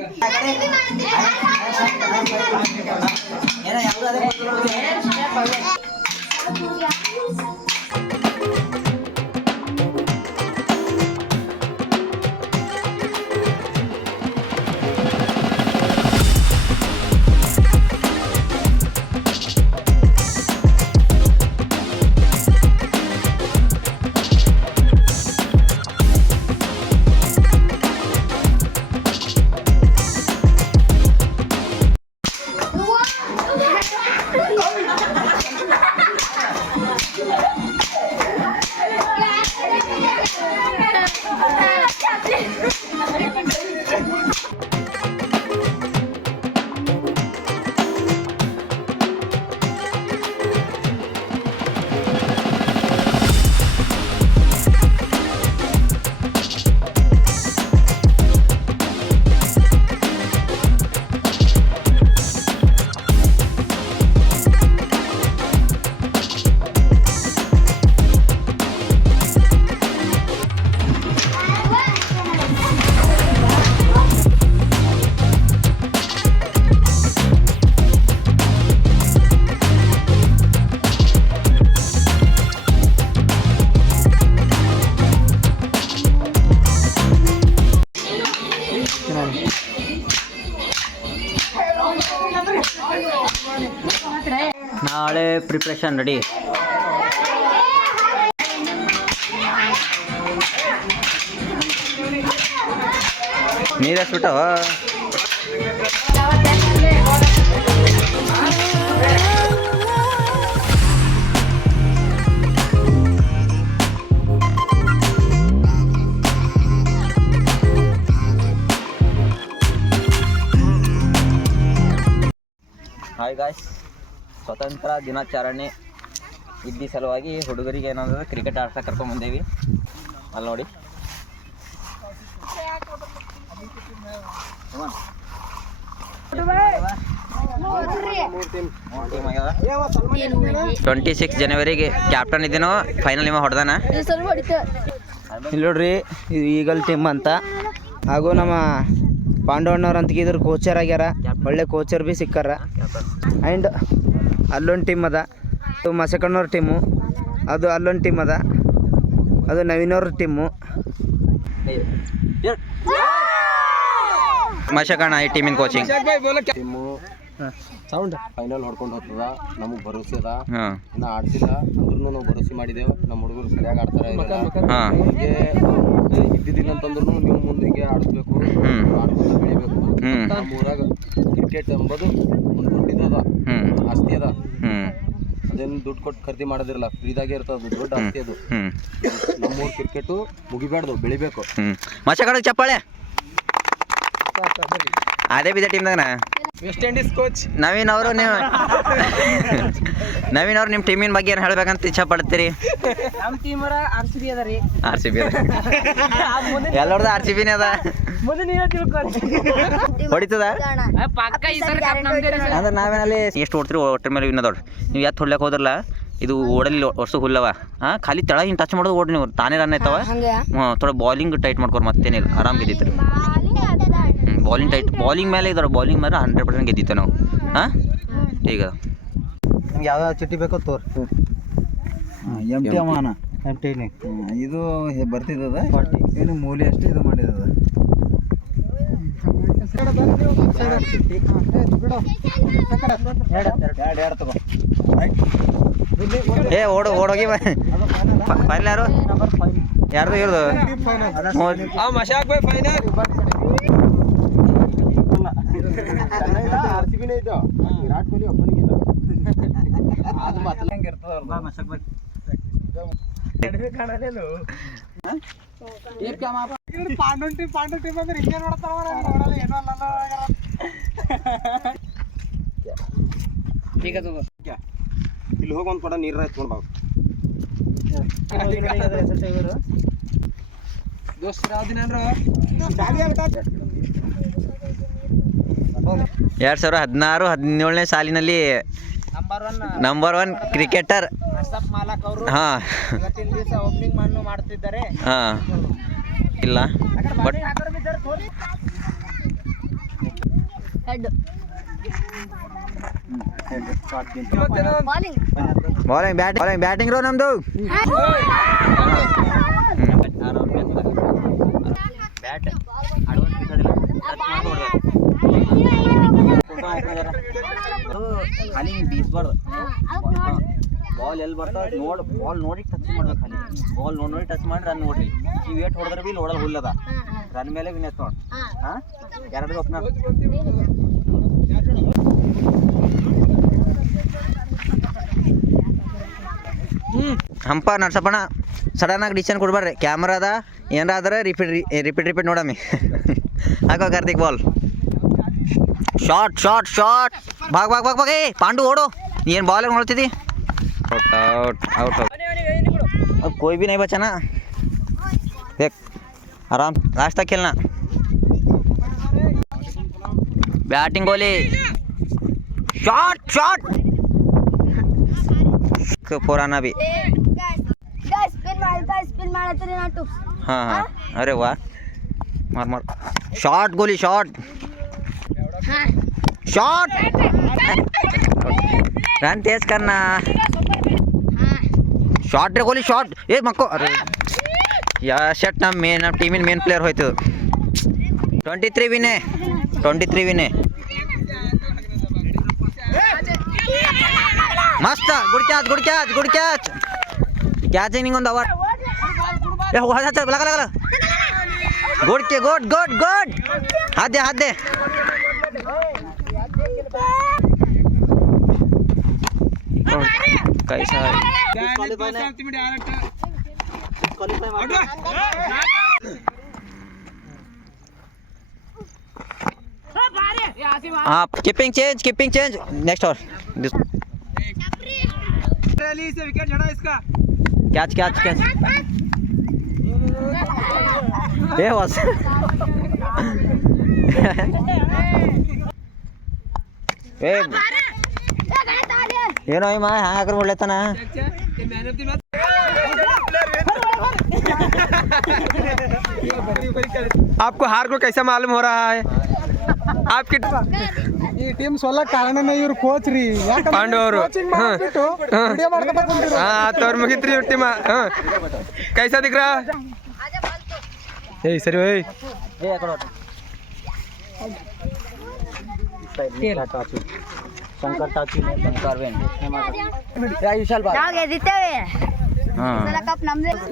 ನಾಳೆ preparation ready ನೀರು ಸ್ವತಂತ್ರ ದಿನಾಚರಣೆ ಇದ್ದ ಸಲುವಾಗಿ ಹುಡುಗರಿಗೆ ಏನಂದ್ರೆ ಕ್ರಿಕೆಟ್ ಆಡ್ಸಕ್ಕೆ ಕರ್ಕೊಂಡ್ ಬಂದೇವಿ. ಅಲ್ಲಿ ನೋಡಿ. ಟ್ವೆಂಟಿ ಸಿಕ್ಸ್ ಜನವರಿಗೆ ಕ್ಯಾಪ್ಟನ್ ಇದ್ದೀನೋ ಫೈನಲ್ ನಿಮ್ಮ ಹೊಡೆದಾನ? ಇಲ್ಲಿ ನೋಡ್ರಿ, ಇದು ಈಗಲ್ ಟೀಮ್ ಅಂತ. ಹಾಗೂ ನಮ್ಮ ಪಾಂಡವಣ್ಣವ್ರು ಅಂತ ಇದ್ರ ಕೋಚರ್ ಆಗ್ಯಾರ? ಒಳ್ಳೆ ಕೋಚರ್ ಬಿ ಸಿಕ್ಕಾರ. ಆ್ಯಂಡ್ ಅಲ್ಲೊಂದು ಟೀಮ್ ಅದ. ಅದು ಮಸಕಣ್ಣವ್ರ ಟೀಮು ಅದು ಅಲ್ಲೊಂದು ಟೀಮ್ ಅದ. ಅದು ನವೀನವ್ರ ಟೀಮು ಮಸಕಣ್ಣ ಈ ಟೀಮಿನ ಕೋಚಿಂಗ್ ಟೀಮು ಸೌಂಡ್ ಫೈನಲ್ ಹೊಡ್ಕೊಂಡು ಹೋಗ್ತದ. ನಮಗೆ ಭರೋಸೆ ಅದ. ಹಾಂ. ಇನ್ನ ಆಡ್ಸಿಲ್ಲ ಅಂದ್ರೂ ನಾವು ಭರೋಸೆ ಮಾಡಿದೇವು. ನಮ್ಮ ಹುಡುಗರು ಸರಿಯಾಗಿ ಆಡ್ತಾರೆ ಹಿಂಗೆ ಇದ್ದಿದ್ದಿಲ್ಲ ಅಂತಂದ್ರೂ ನೀವು ಮುಂದೆ ಹಿಂಗೆ ಆಡಿಸ್ಬೇಕು. ಆಡ್ಕೊಂಡು ಬೆಳಿಬೇಕು. ನಮ್ಮ ಊರಾಗ ಕ್ರಿಕೆಟ್ ಎಂಬುದು ಅದ. ಹ್ಞೂ ಆಸ್ತಿ ಅದ. ಹ್ಞೂ ಅದೇನು ದುಡ್ಡು ಕೊಟ್ಟು ಖರೀದಿ ಮಾಡೋದಿರಲ್ಲ ಫ್ರೀದಾಗೆ ಇರ್ತದ ದೊಡ್ಡ ಆಸ್ತಿ ಅದು. ಹ್ಞೂ ನಮ್ಮೂರು ಕ್ರಿಕೆಟು ಮುಗಿಬಾರ್ದು ಬೆಳಿಬೇಕು. ಹ್ಞೂ ಕಡೆ ಚಪ್ಪಾಳೆ? ಅದೇ ಬಿದ್ದ ಟೀಮ್ದಾಗನ ವೆಸ್ಟ್ ಇಂಡೀಸ್ ಕೋಚ್ ನವೀನ್ ಅವರು ನೀವು ನವೀನ್ ಅವರು ನಿಮ್ಮ ಟೀಮಿನ ಬಗ್ಗೆ ಏನು ಹೇಳ್ಬೇಕಂತ ಇಚ್ಛೆ ಪಡ್ತೀರಿ ನಮ್ಮ ಟೀಮರ ಆರ್ ಸಿ ಬಿ ಅದ ರೀ. ಆರ್ ಸಿ ಬಿ ಎಲ್ಲರದು ಆರ್ ಸಿ ಬಿನೇ ಅದ? ನೀವೇ ಹೊಡಿತದ? ಪಕ್ಕ ಈ ಸರಿ ಕಪ್ ನಮ್ದೇ ರೀ ಅಂದ್ರೆ ನಾವೇನಲ್ಲಿ ಎಷ್ಟು ಓಡ್ತೀರಿ ಒಟ್ಟರ ಮೇಲೆ ವಿನ್ ಅದಾವ್ರಿ ನೀವು ಎತ್ತು ಹೊಡ್ಲಕ್ಕೆ ಹೋದ್ರಲ್ಲ ಇದು ಓಡಲಿ ವರ್ಷ ಹುಲ್ಲವ. ಹಾಂ ಖಾಲಿ ತಳ ಹಿಂಗೆ ಟಚ್ ಮಾಡೋದು ಓಡ್ರಿ ನೀವು ತಾನೇ ರನ್ ಆಯ್ತವ? ಹ್ಞೂ ಟೈಟ್ ಬಾಲಿಂಗ್ ಟೈಟ್ ಮಾಡ್ಕೊರ್ ಮತ್ತೇನಿಲ್ಲ ಆರಾಮ್ ಗೆದ್ದಿತ್ತು ರೀ ಬಾಲಿಂಗ್ ಟೈಟ್ ಬಾಲಿಂಗ್ ಮೇಲೆ ಇದ್ರ ಬಾಲಿಂಗ್ ಮೇಲೆ ಹಂಡ್ರೆಡ್ ಪರ್ಸೆಂಟ್ ಗೆದ್ದಿತ್ತು ನಾವು. ಹಾಂ ಈಗ. ನಿಮ್ಗೆ ಯಾವ ಚಿಟ್ಟಿ ಬೇಕೋ ತೋರ್. ಎಂ ಟಿ ಅಮಾನ ಎಂ ಇದು ಹೆ- ಬರ್ತಿದ್ದದ ಏನು ಮೂಲೆ ಅಷ್ಟೇ ಇದು ಮಾಡಿದದ? ಏ ಓಡು ಓಡೋಗಿ ಫೈನಲ್ ಯಾರು? ಯಾರ್ದು ಇವ್ರದು? ಆ ಮಶಾಕ್ ಬೈ ಫೈನಲ್ ಆರ್ ಸಿ ಬಿನೇ ಇದ್ದು ವಿರಾಟ್ ಕೊಹ್ಲಿ ಒಬ್ಬನಿಗಿಲ್ಲ ಅದು ಟೀಮ್ ಟೀಮ್ ಅಂದ್ರೆ ಹಿಂಗೆ ನೋಡ್ತಾವ ನೋಡಲ್ಲ ಏನೋ ಅಲ್ಲ. ಈಗ ಇಲ್ಲಿ ಹೋಗಿ ಒಂದು ಕೊಡ ನೀರ ಎತ್ಕೊಂಡು ಎರಡು ಸಾವಿರ ಹದಿನಾರು ಹದಿನೇಳನೇ ಸಾಲಿನಲ್ಲಿ ನಂಬರ್ ಒನ್ ಕ್ರಿಕೆಟರ್ ನರ್ಸಪ್ ಮಾಲಕ್ ಅವರು. ಹಾಂ. ಇವತ್ತಿನ ದಿವಸ ಓಪನಿಂಗ್ ಮಣ್ಣು ಮಾಡ್ತಿದ್ದಾರೆ. ಹಾಂ. ಇಲ್ಲ. But bowling batting bowling batting rho ನಮ್ದು ಖಾಲಿ ಬೀಸ್ಬಾರ್ದು ಬಾಲ್ ಎಲ್ಲಿ ಬರ್ತಾವ ನೋಡಿ ಬಾಲ್ ನೋಡಿ ಟಚ್ ಮಾಡ್ಬೇಕು ಖಾಲಿ ಬಾಲ್ ನೋಡಿ ನೋಡಿ ಟಚ್ ಮಾಡಿ ರನ್ ನೋಡ್ರಿ ಈ ವೇಟ್ ಹೊಡೆದ್ರೆ ಬಿ ನೋಡಲ್ ಹುಲ್ಲದ ರನ್ ಮೇಲೆ ವಿನ್ ನೋಡಿ ಹಾಂ ಎರಡು ಓಪನರ್ ಹ್ಞೂ ಹಂಪ ನಡ್ಸಪ್ಪಣ ಸಡನ್ನಾಗಿ ಡಿಸಿಷನ್ ಕೊಡ್ಬಾರ್ರಿ. ಕ್ಯಾಮ್ರಾದ ಆದ್ರೆ ರಿಪೀಟ್ ರಿಪೀಟ್ ರಿಪೀಟ್ ನೋಡಮ್ಮಿ. ಹಾಕೋ Karthik ball short short short Bagh ಬಾಗ್ ಬಾಗ್ ಬಾಗ್ ಪಾಂಡು ಓಡು. ಏನು ಬಾಲ್ ನೋಡ್ತಿದ್ದಿ ಕೊಯ್ ಬಿ ಔಟ್ ಔಟ್ ಕೋಯ್ ಭಿ ನೈ ಬಚನ ಆರಾಮ್ ಲಾಸ್ಟ್ ತಕ್ ಖೇಲ್ನಾ బ్యాటింగ్ కోహ్లీ शॉट షాట్ पुराना भी। हाँ, हाँ अरे वाह। मार मार। शॉट, गोली, शॉट। शॉट। रन तेज करना। शॉट रे, गोली, शॉट। ए मको अरे। या शट ना मेन टीम इन मेन प्लेयर होते 23 विने 23 विने ಮಸ್ತ್ good catch good catch good catch catching ನಿಂಗೊಂದು hour ಏ ಹೋದ ಲಗ ಲಗ good K good good good ಹಾದ್ದೆ ಹಾದ್ದೆ ಕೈಸಾ हाँ keeping change keeping change next और रैली से विकेट झड़ा इसका कैच कैच कैच ये बस ಏ ಏನೋ ಈ ಮಾ ಹ್ಯಾಂಗ ಹಾಕ್ರ ಬಿಡ್ಲತ್ತಾನ ये मैन ऑफ द मैच आपको हार को कैसा मालूम हो रहा है आपकी ಈ ಟೀಮ್ ಸೋಲಕ್ ಕಾರಣನೇ ಇವ್ರು ಕೋಚ್ ರೀ. ಪಾಂಡು ಅವರು ತವ್ರ ಮುಗಿತ್ರಿ ಇವ್ರ ಟೀಮ ಕೈಸಾ ಏಯ್ ಸರಿ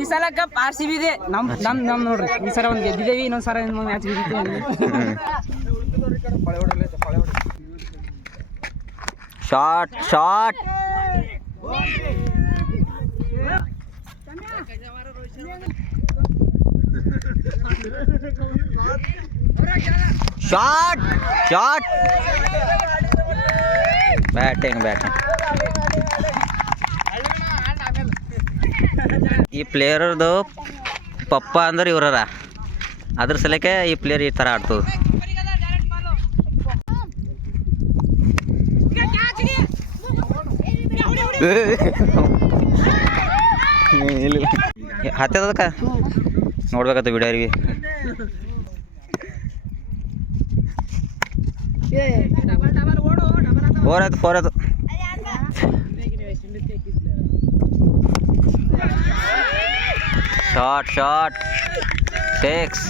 ಈ ಸಲ ಕಪ್ ಆರ್ ಸಿ ಬಿ ಇದೆ. ನಮ್ ನಮ್ ನಮ್ ನೋಡ್ರಿ. ಈ ಸಲ ಒಂದ್ ಗೆದ್ದಿದ್ದೇವಿ ಇನ್ನೊಂದ್ ಸಲ match ಗೆದ್ದಿದ್ದೇವೆ. Short short short short batting batting ಈ ಪ್ಲೇಯರ್ದು ಪಪ್ಪ ಅಂದ್ರೆ ಇವ್ರರ. ಅದ್ರ ಸಲಕ್ಕೆ ಈ ಪ್ಲೇಯರ್ ಈ ಥರ ಆಡ್ತದೆ. ಇಲ್ಲ ಹತ್ತದಕ್ಕ ನೋಡ್ಬೇಕತ್ತ ವಿಡಿಯೋರಿಗೆ ಫೋರ್ ಆಯ್ತು ಫೋರ್ ಆಯ್ತು short short takes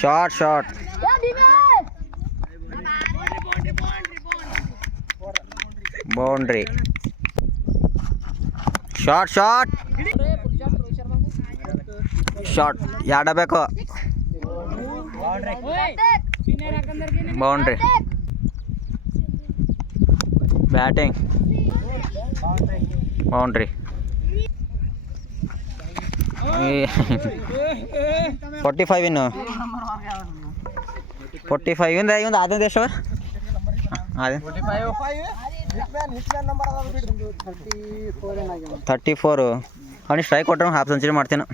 short short boundary short short short ಯಾಡಬೇಕು boundary batting boundary forty five ಇನ್ನು ಫೋರ್ಟಿ ಫೈವ್ ಇಂದ ಒಂದು ಆದ ಎಷ್ಟು ಅದೇ ತರ್ಟಿ ಫೋರು ಅವ್ನಿಗೆ ಸ್ಟ್ರೈಕ್ ಕೊಟ್ಟರೆ ಹಾಫ್ ಸೆಂಚುರಿ ಮಾಡ್ತೀನಿ.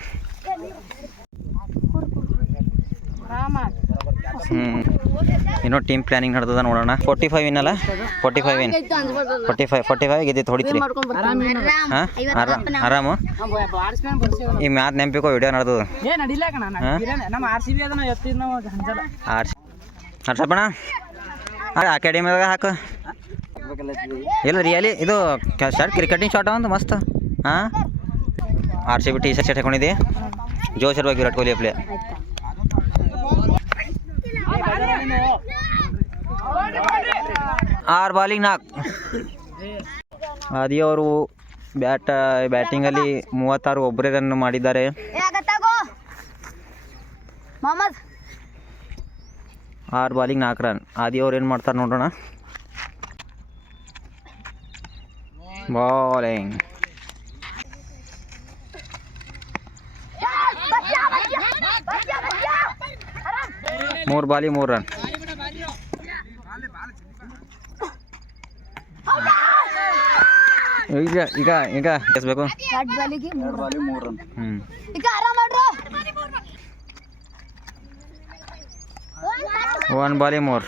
ಹ್ಞೂ ಇನ್ನೂ ಟೀಮ್ ಪ್ಲಾನಿಂಗ್ ನಡೆದದ ನೋಡೋಣ. Forty five ಇನ್ನಲ್ಲ forty five in forty five forty five ಗೆದ್ದಿತ್ತು ಹೊಡಿತೀರಿ ಹಾಂ? ಆರಾಮು ಈ ಮ್ಯಾತ್ ನೆಂಪಿಕೋ ವಿಡಿಯೋ ನಡೆದದು ಆರ್ ಹರ್ಷಪ್ಪಣ ಅಕಾಡೆಮಿದಾಗ ಹಾಕು. ಇಲ್ಲ ರಿಯಲಿ? ಇದು ಶರ್ಟ್ ಕ್ರಿಕೆಟಿಂಗ್ ಶಾರ್ಟ್ ಒಂದು? ಮಸ್ತ್. ಹಾಂ R C B T shirt ಹಾಕೊಂಡಿದ್ದೆ. ಜೋಶ್ ಇರ್ಬೇಕು ವಿರಾಟ್ ಕೊಹ್ಲಿ ಪ್ಲೇ ಆರು ಬಾಲಿಗೆ ನಾಲ್ಕು ಅದೇ ಅವರು ಬ್ಯಾಟ್ ಬ್ಯಾಟಿಂಗಲ್ಲಿ ಮೂವತ್ತಾರು ಒಬ್ಬರೇ ರನ್ ಮಾಡಿದ್ದಾರೆ. ಆರು ಬಾಲಿಗೆ ನಾಲ್ಕು ರನ್ ಆದಿ ಅವ್ರು ಏನು ಮಾಡ್ತಾರೆ ನೋಡೋಣ. ಬಾಲಿಂಗ್ ಮೂರು ಬಾಲಿ ಮೂರು ರನ್ ಈಗ ಈಗ ಈಗ ಎಸ್ಬೇಕು ಎರಡು ಬಾಲಿಗೆ ಮೂರು ಬಾಲಿ ಮೂರು ರನ್ ಹ್ಞೂ ಈಗ ಆರಾಮ್ ಮಾಡ್ರು ಒನ್ ಬಾಲಿ ಮೂರು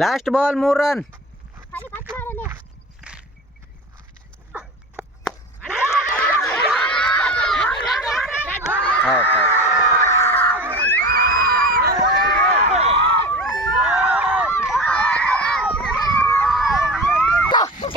ಲಾಸ್ಟ್ ಬಾಲ್ ಮೂರು ರನ್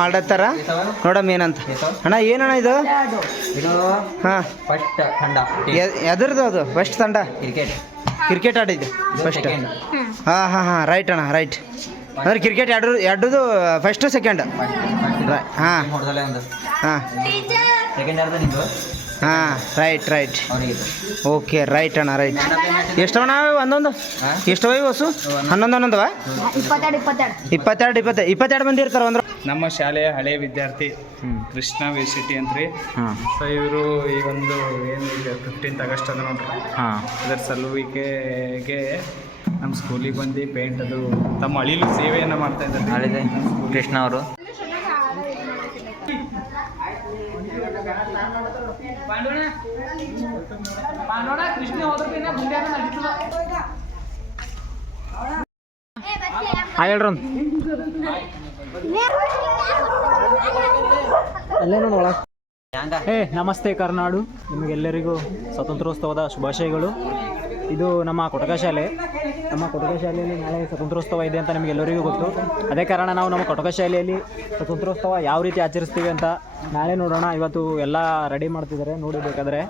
ಮಾಡತ್ತಾರ? ನೋಡಮ್ ಏನಂತ. ಅಣ್ಣ ಏನಣ್ಣ ಇದು? ಹಾಂ. ಫಸ್ಟ್ ಎದ್ರದ್ದು ಅದು? ಫಸ್ಟ್ ತಂಡ? ಕ್ರಿಕೆಟ್ ಕ್ರಿಕೆಟ್ ಆಡಿದ್ದು. ಫಸ್ಟ್ ಹಾಂ ಹಾಂ ಹಾಂ. ರೈಟ್ ಅಣ್ಣ ರೈಟ್ ಅಂದ್ರೆ ಕ್ರಿಕೆಟ್ ಎರಡು ಎರಡುದು ಫಸ್ಟ್ ಸೆಕೆಂಡ್ ಹಾಂ. ಹಾಂ. ಹಾಂ ರೈಟ್ ರೈಟ್ ಓಕೆ ರೈಟ್ ಅಣ್ಣ ರೈಟ್ ಎಷ್ಟವಣ್ಣ ಒಂದೊಂದು? ಎಷ್ಟವ ಹೊಸು? ಹನ್ನೊಂದು ಹನ್ನೊಂದವ? ಇಪ್ಪತ್ತೆರಡು ಇಪ್ಪತ್ತೆರಡು. ಇಪ್ಪತ್ತೆರಡು ಇಪ್ಪತ್ತೆ ಇಪ್ಪತ್ತೆರಡು ಮಂದಿ ಇರ್ತಾರೆ ಅಂದ್ರೆ? ನಮ್ಮ ಶಾಲೆಯ ಹಳೆಯ ವಿದ್ಯಾರ್ಥಿ ಕೃಷ್ಣ ವಿಸಿಟಿ ಅಂತ್ರಿ. ಹಾಂ. ಸೊ ಇವರು ಈ ಒಂದು ಏನು ಈಗ ಫಿಫ್ಟೀನ್ತ್ ಆಗಸ್ಟ್ ಅದ ನೋಡ್ರಿ. ಹಾಂ. ಅದರ ಸಲುವಿಕೆಗೆ ನಮ್ಮ ಸ್ಕೂಲಿಗೆ ಬಂದು ಪೇಂಟ್ ಅದು ತಮ್ಮ ಅಳಿಲು ಸೇವೆಯನ್ನು ಮಾಡ್ತಾ ಇದ್ದಾರೆ. ಕೃಷ್ಣ ಅವರು. ಪಾಂಡೋಣ ಕೃಷ್ಣ ನಡೀತದ. ಹಾಂ ಹೇಳ್ರಿ ಒಂದು ಹೇ ನಮಸ್ತೆ ಕರ್ನಾಡು. ನಿಮಗೆಲ್ಲರಿಗೂ ಸ್ವಾತಂತ್ರ್ಯೋತ್ಸವದ ಶುಭಾಶಯಗಳು. ಇದು ನಮ್ಮ ಕೊಟಕ ಶಾಲೆ ನಮ್ಮ ಕೊಟಕ ಶಾಲೆಯಲ್ಲಿ ನಾಳೆ ಸ್ವತಂತ್ರೋತ್ಸವ ಇದೆ ಅಂತ ನಿಮಗೆಲ್ಲರಿಗೂ ಗೊತ್ತು. ಅದೇ ಕಾರಣ ನಾವು ನಮ್ಮ ಕೊಟಕ ಶಾಲೆಯಲ್ಲಿ ಸ್ವತಂತ್ರೋತ್ಸವ ಯಾವ ರೀತಿ ಆಚರಿಸ್ತೀವಿ ಅಂತ ನಾಳೆ ನೋಡೋಣ. ಇವತ್ತು ಎಲ್ಲ ರೆಡಿ ಮಾಡ್ತಿದ್ದಾರೆ. ನೋಡಿ ಬೇಕಾದರೆ.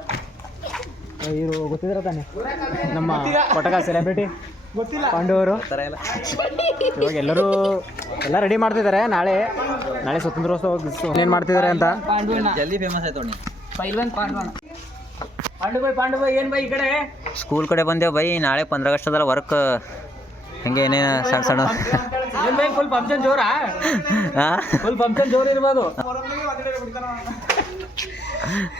ಇವರು ಗೊತ್ತಿದ್ರ ತಾನೆ? ನಮ್ಮ ಪಟಕ ಸೆಲೆಬ್ರಿಟಿ ಪಾಂಡು ಅವರು ಇವಾಗ ಎಲ್ಲರೂ ಎಲ್ಲ ರೆಡಿ ಮಾಡ್ತಿದ್ದಾರೆ ನಾಳೆ ನಾಳೆ ಸ್ವತಂತ್ರೋತ್ಸವ ಏನು ಮಾಡ್ತಿದ್ದಾರೆ ಅಂತ. ಜಲ್ದಿ ಫೇಮಸ್ ಆಯ್ತು ಪೈಲ್ವಾನ್ ಪಾಂಡವನ ಪಾಂಡು ಬೈ ಪಾಂಡು ಬೈ ಏನ್ ಬೈ ಈ ಕಡೆ? ಸ್ಕೂಲ್ ಕಡೆ ಬಂದೇವು ಬೈ ನಾಳೆ ಪಂದ್ರ ಆಗಸ್ಟ್ ಅದರ ವರ್ಕ್ ಹಂಗೆ ಏನೇನು ಸಣ್ಣ ಸಣ್ಣ ಏನ್ ಬೈ ಫುಲ್ ಫಂಕ್ಷನ್ ಜೋರಾ? ಹಾಂ ಫುಲ್ ಫಂಕ್ಷನ್ ಜೋರ್ ಇರ್ಬೋದು.